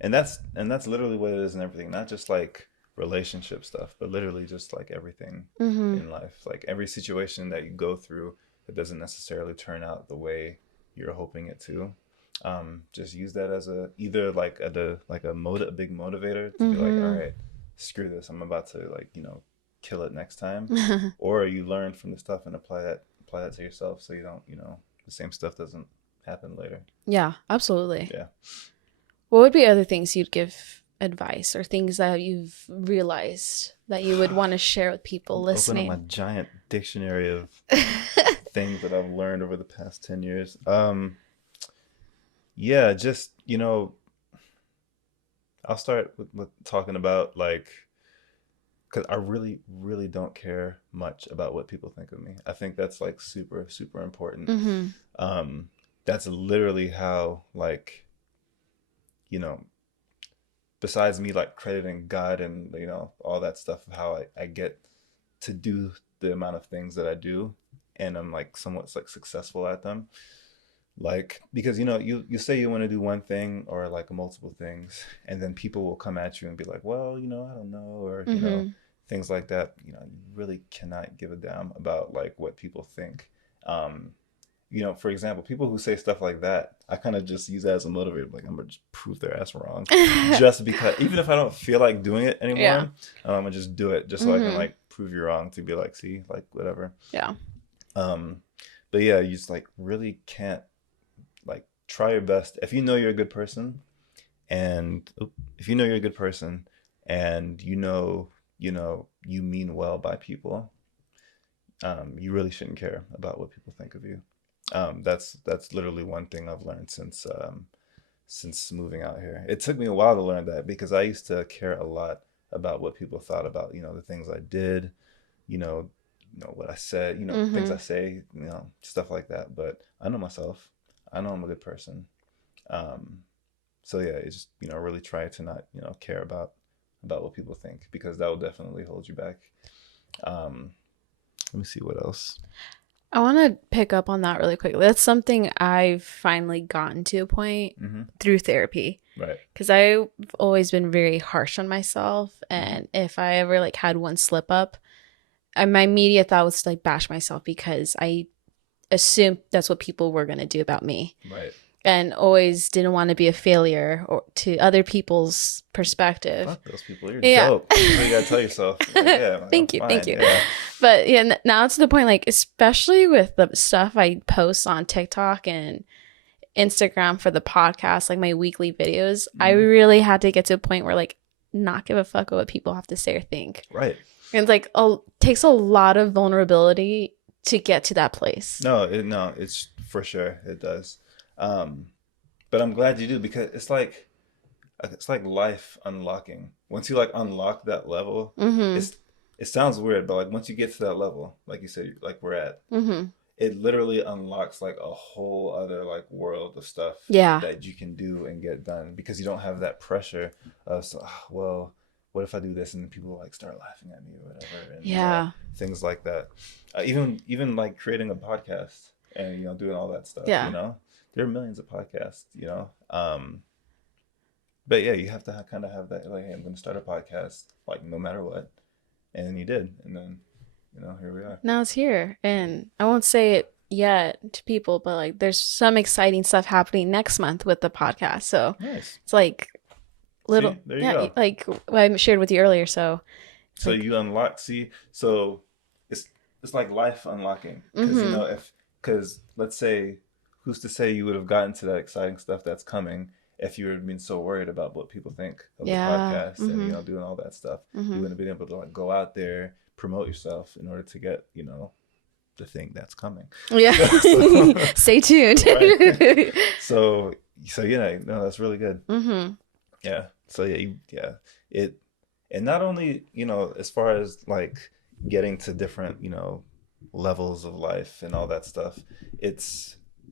and that's literally what it is in everything, not just like relationship stuff, but literally just like everything in life. Like every situation that you go through that doesn't necessarily turn out the way you're hoping it to. Just use that as either like a big motivator to be like, all right, screw this, I'm about to like kill it next time, or you learn from the stuff and apply that to yourself, so you don't the same stuff doesn't happen later. Yeah, absolutely. Yeah. What would be other things you'd give advice, or things that you've realized that you would want to share with people listening? Open up my giant dictionary of things that I've learned over the past 10 years. Yeah, just, I'll start with talking about like, because I really, really don't care much about what people think of me. I think that's like super, super important. That's literally how, like, you know, besides me like crediting God and all that stuff, how I get to do the amount of things that I do, and I'm like somewhat like successful at them. Like, because you say you want to do one thing or like multiple things, and then people will come at you and be like, well, I don't know, or things like that. You really cannot give a damn about like what people think. um for example, people who say stuff like that, I kind of just use that as a motivator. Like, I'm gonna just prove their ass wrong, just because, even if I don't feel like doing it anymore, Yeah. I'm gonna just do it, just so I can like prove you wrong, to be like, see, like whatever. Yeah. But yeah, you just like really can't, like, try your best. If you know you're a good person, and if you know you're a good person, and you mean well by people, you really shouldn't care about what people think of you. That's literally one thing I've learned since moving out here. It took me a while to learn that, because I used to care a lot about what people thought about the things I did, you know, what I said, things I say, stuff like that. But I know myself. I know I'm a good person. Um, so yeah, it's just really try to not care about what people think, because that will definitely hold you back. Um, Let me see what else. I want to pick up on that really quickly. That's something I've finally gotten to a point through therapy. Right. Because I've always been very harsh on myself. And if I ever like had one slip up, my immediate thought was to like bash myself, because I assumed that's what people were going to do about me. Right. And always didn't want to be a failure or to other people's perspective. Fuck those people. You're dope. That's what you gotta tell yourself. Like, yeah, thank you. Yeah. But yeah, now it's to the point, like, especially with the stuff I post on TikTok and Instagram for the podcast, like my weekly videos, I really had to get to a point where like not give a fuck what people have to say or think. Right. And it's like takes a lot of vulnerability to get to that place. No, it's for sure it does. But I'm glad you do, because it's like life unlocking. Once you like unlock that level, it sounds weird, but like once you get to that level, like you said, like we're at, it literally unlocks like a whole other like world of stuff that you can do and get done, because you don't have that pressure of well, what if I do this and people like start laughing at me or whatever, and things like that. Even like creating a podcast and doing all that stuff. There are millions of podcasts. But yeah, you have to kind of have that, like, hey, I'm going to start a podcast, like, no matter what. And then you did. And then here we are. Now it's here. And I won't say it yet to people, but like there's some exciting stuff happening next month with the podcast. So Nice. it's like little, See, there you yeah, go. like what I shared with you earlier. So it's So like, you unlock. See, so it's like life unlocking because mm-hmm. because let's say, who's to say you would have gotten to that exciting stuff that's coming if you were being so worried about what people think of the Yeah. podcast and Mm-hmm. doing all that stuff. You Mm-hmm. wouldn't have been able to like go out there, promote yourself in order to get the thing that's coming. Yeah. So, Stay tuned. right. So yeah, no, that's really good. Mm-hmm. Yeah. So yeah, it and not only as far as like getting to different levels of life and all that stuff, it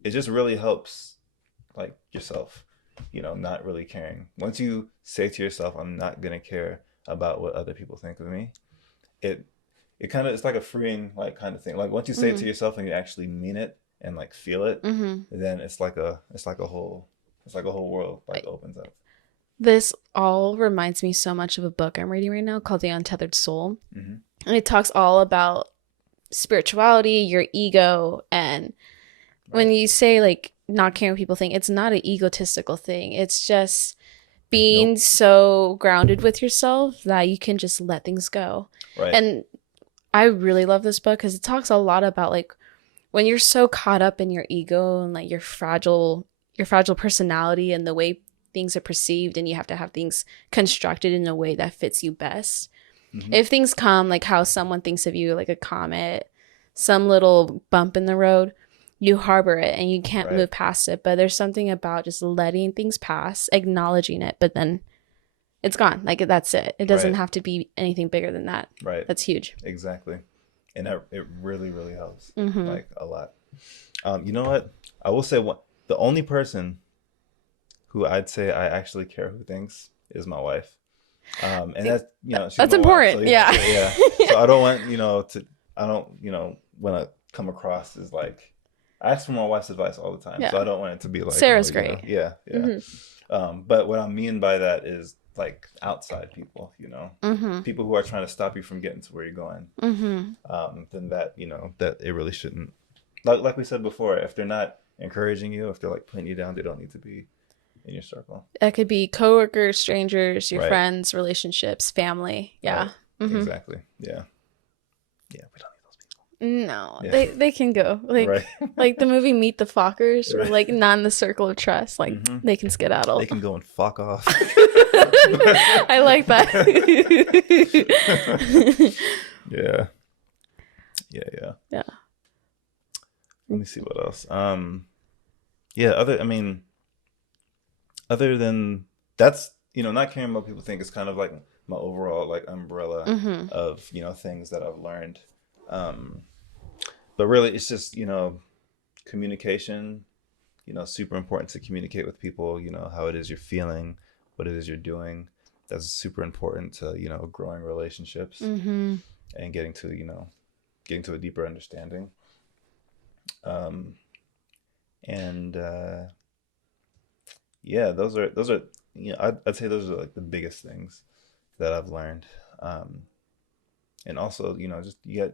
just really helps like yourself, not really caring. Once you say to yourself, I'm not gonna care about what other people think of me, it it kind of it's like a freeing like kind of thing. Like once you say it Mm-hmm. to yourself and you actually mean it and like feel it, Mm-hmm. then it's like a whole world like opens up. This all reminds me so much of a book I'm reading right now called The Untethered Soul. Hmm. And it talks all about spirituality, your ego, and when Right. you say like not caring what people think, it's not an egotistical thing. It's just being Nope. so grounded with yourself that you can just let things go. Right. And I really love this book because it talks a lot about like when you're so caught up in your ego and like your fragile personality and the way things are perceived, and you have to have things constructed in a way that fits you best. Hmm. If things come like how someone thinks of you, like a comet, some little bump in the road, you harbor it and you can't Right. move past it. But there's something about just letting things pass, acknowledging it, but then it's gone. Like that's it. It doesn't Right. have to be anything bigger than that. Right. That's huge. Exactly. And it really, really helps, Mm-hmm. like a lot. You know what? I will say the only person who I'd say I actually care who thinks is my wife. And that's she's That's my wife, so important. Yeah. yeah. So I don't want I don't want to come across as like I ask for my wife's advice all the time, so Yeah. I don't want it to be like Sarah's great. yeah. Mm-hmm. But what I mean by that is like outside people, Mm-hmm. people who are trying to stop you from getting to where you're going. Mm-hmm. Then that that it really shouldn't. Like we said before, if they're not encouraging you, if they're like putting you down, they don't need to be in your circle. That could be coworkers, strangers, your Right. friends, relationships, family. Yeah. Right. Mm-hmm. Exactly. Yeah. Yeah. We don't need those people. No, Yeah. they can go like Right. like the movie Meet the Fockers, or Right. like not in the circle of trust. Like Mhm. they can skedaddle. They can go and fuck off. I like that. Yeah. Yeah. Yeah. Let me see what else. Yeah. Other than that's not caring about what people think is kind of like my overall like umbrella Mm-hmm. of things that I've learned. But really, it's just communication. Super important to communicate with people. How it is you're feeling, what it is you're doing. That's super important to growing relationships Mm-hmm. and getting to a deeper understanding. And yeah, those are I'd say those are like the biggest things that I've learned. And also just you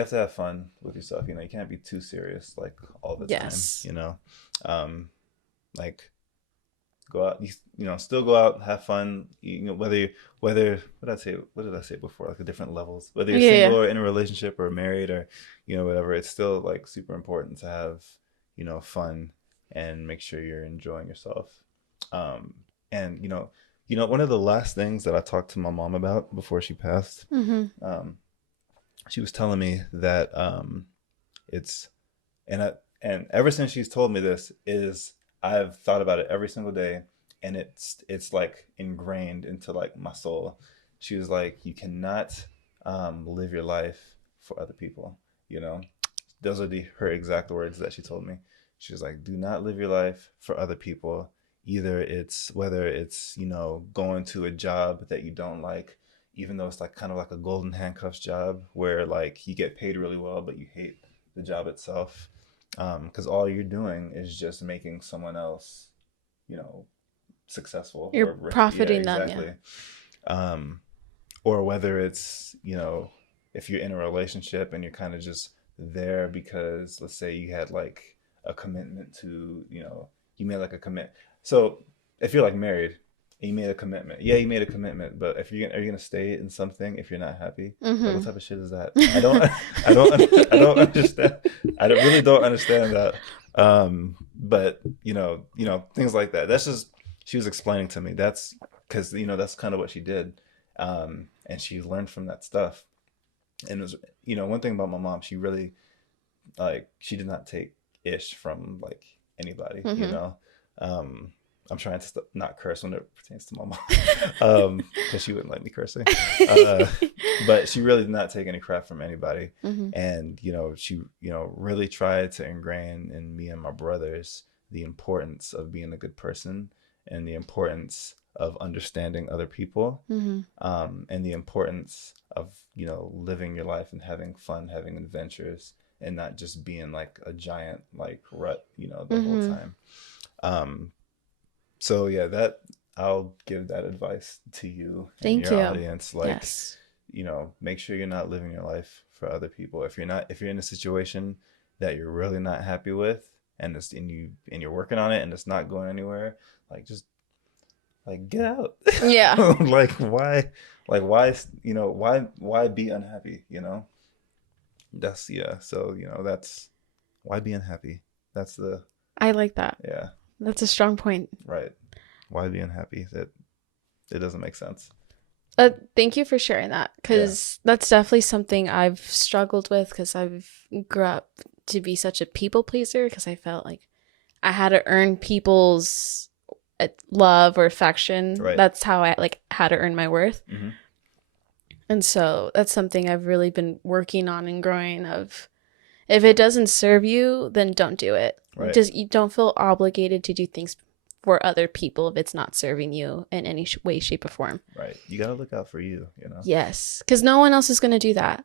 have to have fun with yourself. You can't be too serious like all the Yes. time. Like go out, still go out, have fun. Whether what did I say before? Like the different levels. Whether you're Yeah. single or in a relationship or married or whatever, it's still like super important to have fun and make sure you're enjoying yourself. And one of the last things that I talked to my mom about before she passed, Mm-hmm. she was telling me that it's and ever since she's told me this is I've thought about it every single day, and it's like ingrained into like my soul. She was like, you cannot live your life for other people. Those are her exact words that she told me. She was like, do not live your life for other people. Whether it's going to a job that you don't like, even though it's like kind of like a golden handcuffs job where like you get paid really well but you hate the job itself, because all you're doing is just making someone else successful. You're or rich. profiting Yeah, them. exactly. Yeah. Or whether it's if you're in a relationship and you're kind of just there because, let's say, you had like a commitment to, you made like a commit. So if you're like married and you made a commitment, yeah, you made a commitment, but if are you gonna stay in something if you're not happy? Like, what type of shit is that? I don't understand. Really don't understand that. But things like that. That's just, she was explaining to me. That's because that's kind of what she did, and she learned from that stuff. And it was, one thing about my mom, she really, like, she did not take ish from like anybody. I'm trying to not curse when it pertains to my mom, because she wouldn't like me cursing. But she really did not take any crap from anybody. And she really tried to ingrain in me and my brothers the importance of being a good person and the importance of understanding other people, and the importance of living your life and having fun, having adventures, and not just being like a giant like rut the whole time. So yeah, that I'll give that advice to you and your audience. Like, yes. Make sure you're not living your life for other people. If you're in a situation that you're really not happy with, and you're working on it and it's not going anywhere, like, just like, get out. Yeah. Like, why be unhappy? That's, yeah. So that's why be unhappy. That's I like that. Yeah. That's a strong point. Right. Why be unhappy? That it doesn't make sense. Thank you for sharing that, because that's definitely something I've struggled with, because I've grew up to be such a people pleaser, because I felt like I had to earn people's love or affection. Right. That's how I like had to earn my worth. And so that's something I've really been working on and growing of. If it doesn't serve you, then don't do it. Right. Just, you don't feel obligated to do things for other people if it's not serving you in any way, shape, or form. Right. You got to look out for you, Yes. Because no one else is going to do that.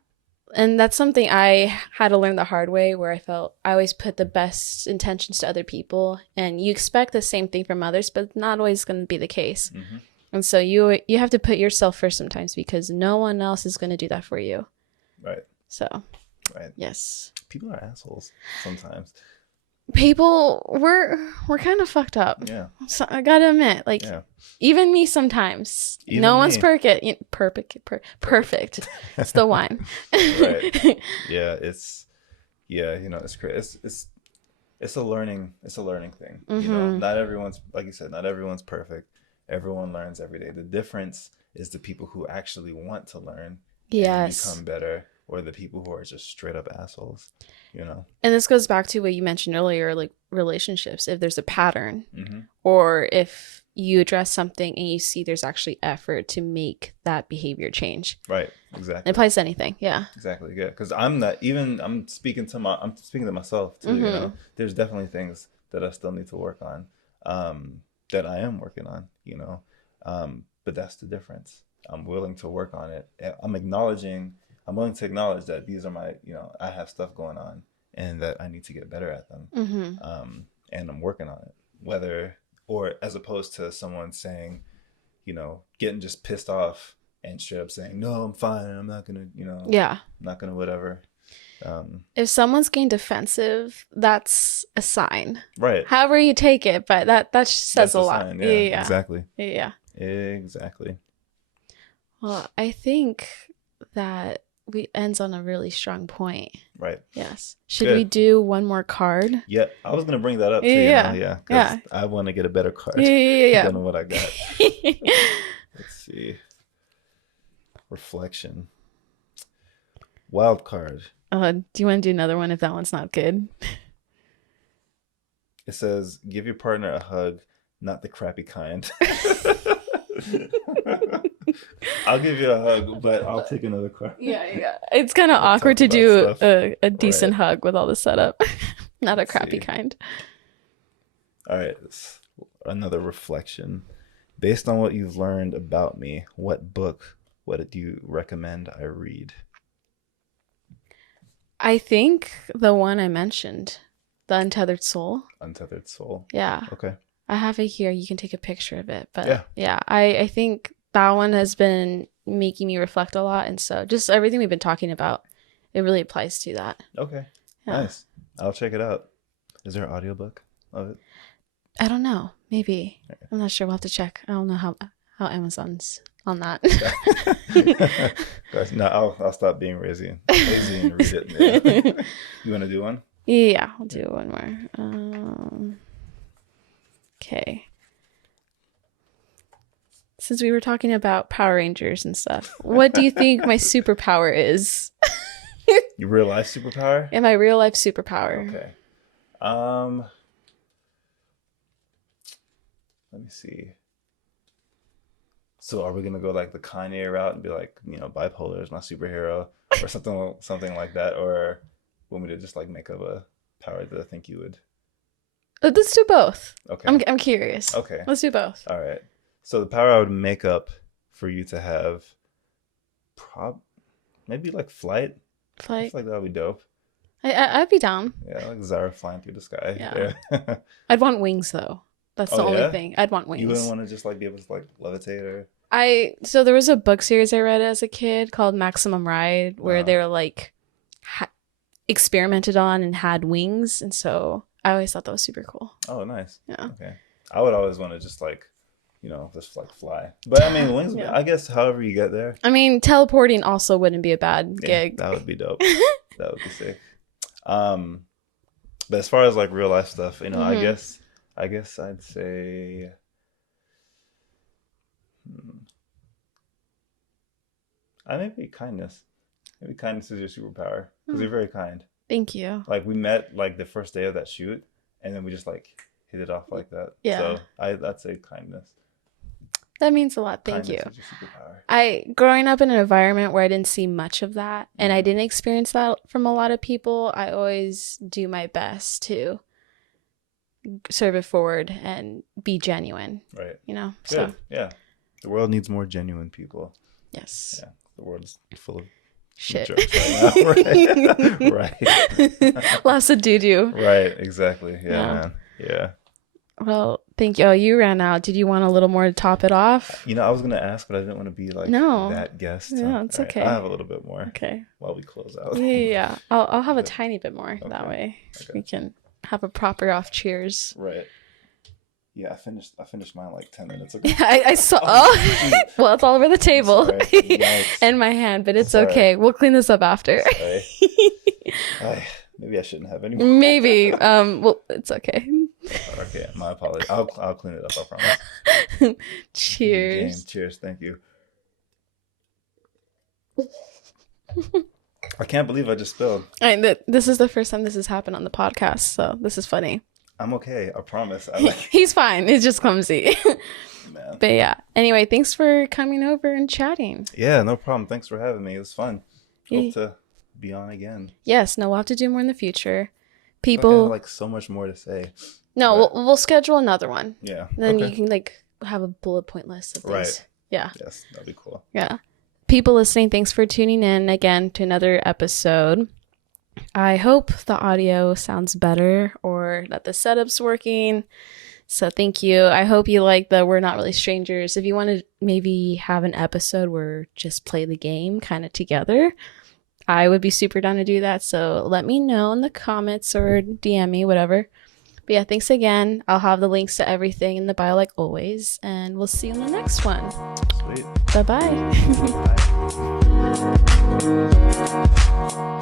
And that's something I had to learn the hard way, where I felt I always put the best intentions to other people, and you expect the same thing from others, but not always going to be the case. And so you have to put yourself first sometimes, because no one else is going to do that for you. Right. So. Right. Yes. People are assholes sometimes. People, we're kind of fucked up. Yeah. So I gotta admit, like, even me sometimes. Even no me. one's perfect. Perfect. It's the wine. Right. Yeah. It's great. It's a learning thing. Not everyone's, like you said, not everyone's perfect. Everyone learns every day. The difference is the people who actually want to learn and become better, or the people who are just straight up assholes, And this goes back to what you mentioned earlier, like relationships. If there's a pattern, or if you address something and you see there's actually effort to make that behavior change. Right. Exactly. It applies to anything. Yeah. Exactly. Yeah. Because I'm speaking to myself too. There's definitely things that I still need to work on, that I am working on. But that's the difference. I'm willing to work on it. I'm willing to acknowledge that these are my, I have stuff going on and that I need to get better at them. And I'm working on it, or as opposed to someone saying, getting just pissed off and straight up saying, no, I'm fine. I'm not going to, I'm not going to whatever. If someone's getting defensive, that's a sign. Right. However you take it, but that says a lot. Sign. Yeah, exactly. Yeah. Exactly. Well, I think that we ends on a really strong point. Right. Yes. Should we do one more card? Yeah, I was gonna bring that up too. Yeah. I want to get a better card. Than what I got. Let's see. Reflection. Wild card. Do you want to do another one if that one's not good? It says, "Give your partner a hug, not the crappy kind." I'll give you a hug, but I'll take another card. Yeah. It's kind of awkward to do a decent hug with all the setup. Not a crappy kind. All right. Another reflection. Based on what you've learned about me, what do you recommend I read? I think the one I mentioned, The Untethered Soul. Untethered Soul. Yeah. Okay. I have it here. You can take a picture of it. But yeah I think that one has been, making me reflect a lot. And so just everything we've been talking about, it really applies to that. Okay. Yeah. Nice. I'll check it out. Is there an audiobook of it? I don't know. Maybe. I'm not sure. We'll have to check. I don't know how Amazon's on that. Guys, no, I'll stop being lazy and read it. Yeah. You want to do one? Yeah, I'll do one more. Okay. Since we were talking about Power Rangers and stuff, what do you think my superpower is? Your real life superpower? And my real life superpower. Okay. Let me see. So are we gonna go like the Kanye route and be like, bipolar is my superhero, or something like that, or want me to just like make up a power that I think you would? Let's do both. Okay. I'm curious. Okay. Let's do both. All right. So the power I would make up for you to have, maybe like flight. I feel like that would be dope. I'd be down. Yeah, like Zara flying through the sky. Yeah. I'd want wings though. That's the only thing. I'd want wings. You wouldn't want to just like be able to like levitate or? So there was a book series I read as a kid called Maximum Ride where they were like experimented on and had wings, and so I always thought that was super cool. Oh, nice. Yeah. Okay. I would always want to just like, just like fly. But I mean, wings. Yeah. I guess however you get there. I mean, teleporting also wouldn't be a bad gig. That would be dope. That would be sick. But as far as like real life stuff, I guess I'd say. Maybe kindness. Maybe kindness is your superpower because you're very kind. Thank you. Like we met like the first day of that shoot, and then we just like hit it off like that. Yeah. So I'd say kindness. That means a lot. Thank kindness you. Is your superpower. Growing up in an environment where I didn't see much of that, and I didn't experience that from a lot of people, I always do my best to serve it forward and be genuine. Right. Good. So yeah, the world needs more genuine people. Yes. Yeah, the world's full of shit. Right. Now. Right. Lots of doo-doo. Right. Exactly. Yeah, man. Yeah. Well, thank you. Oh, you ran out. Did you want a little more to top it off? I was gonna ask, but I didn't want to be like that guest. No, it's okay. I have a little bit more. Okay. While we close out. Yeah. I'll have a tiny bit more that way. Okay. We can have a proper off cheers. Right. Yeah, I finished mine like 10 minutes ago. I saw. Well, it's all over the table Nice. and my hand, but it's okay. We'll clean this up after. Maybe I shouldn't have any more. Maybe. Well, it's okay. Okay, my apologies. I'll clean it up. I promise. Cheers. Cheers. Thank you. I can't believe I just spilled. This is the first time this has happened on the podcast, so this is funny. I'm okay. I promise. He's fine. It's just clumsy. Man. But yeah. Anyway, thanks for coming over and chatting. Yeah, no problem. Thanks for having me. It was fun. Hope to be on again. Yes. No, we'll have to do more in the future. I have like so much more to say. No, we'll schedule another one. Yeah. Then you can like have a bullet point list of things. Right. Yeah. Yes, that'd be cool. Yeah. People listening, thanks for tuning in again to another episode. I hope the audio sounds better or that the setup's working. So thank you. I hope you like the We're Not Really Strangers. If you want to maybe have an episode where just play the game kind of together, I would be super down to do that. So let me know in the comments or DM me, whatever. But yeah, thanks again. I'll have the links to everything in the bio like always. And we'll see you in the next one. Sweet. Bye-bye. Bye.